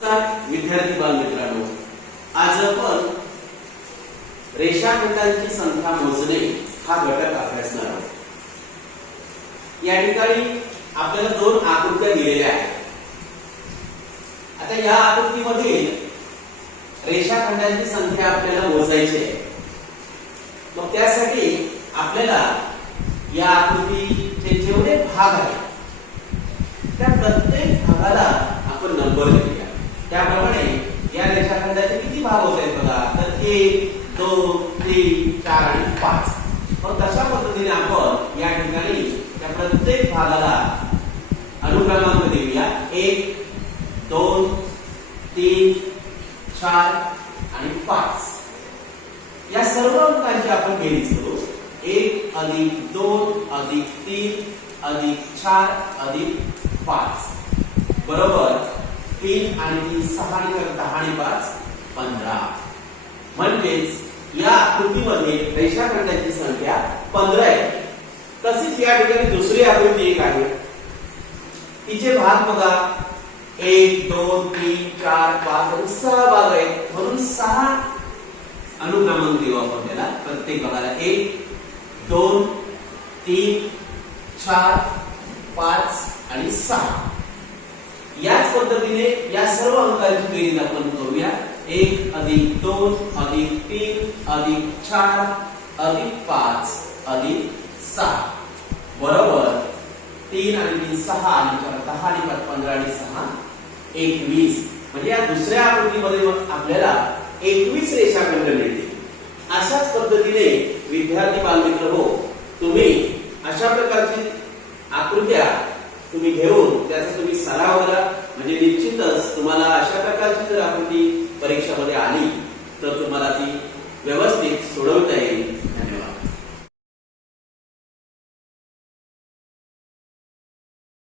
विद्यार्थी बालमित्रांनो, आज आपण रेषाखंडांची संख्या मोजणे हा घटक अभ्यासणार आहोत. या ठिकाणी आपल्याला दोन आकृत्या दिलेल्या आहेत. आता या आकृतीमध्ये रेषाखंडांची संख्या आपल्याला मोजायची आहे. मग त्यासाठी आपल्याला या आकृतीचे जेवढे भाग आहेत त्या प्रत्येक भागाला आपण नंबर देऊया. त्याप्रमाणे या रेषाखंडाचे किती भाग होत आहेत बघा, तर 1 2 3 4 आणि 5. मग तशा पद्धतीने आपण या ठिकाणी त्या प्रत्येक भागाला अनुक्रमांक देऊया. 1 2 3 4 आणि 5. या सर्व अंकांची आपण बेरीज करू. 1 अधिक 2 अधिक 3 अधिक 4 अधिक 5 बरोबर 3 आणि 3 6 आणि 10 आणि 5 15. म्हणजेच या आकृतीमध्ये रेषाखंडाची संख्या 15 आहे. तसेच या ठिकाणी दुसरी आकृती एक आहे. तिचे भाग बघा 1 2 3 4 5 आणि 6 भाग आहेत. म्हणून 6 अनुक्रमांक देऊ आपण त्याला. प्रत्येक भागाला 1 2 3 4 5 आणि 6. याच पद्धतीने या सर्व अंकांची बेरीज आपण करूया. 1 अधिक 2 अधिक 3 अधिक 4 अधिक 5 अधिक 6 बरोबर 3 आणि 3 6 आणि 4 10 आणि 5 15 आणि 6 21. म्हणजे या दुसऱ्या आकृतीमध्ये आपल्याला 21 रेषाखंड मिळतील. अशाच पद्धतीने विद्यार्थी बालमित्र हो, तुम्ही अशा प्रकारची आकृत्या तुम्ही घेऊन त्याचा तुम्ही सराव करा. म्हणजे निश्चितच तुम्हाला अशा प्रकारची जर आकृती परीक्षेमध्ये आली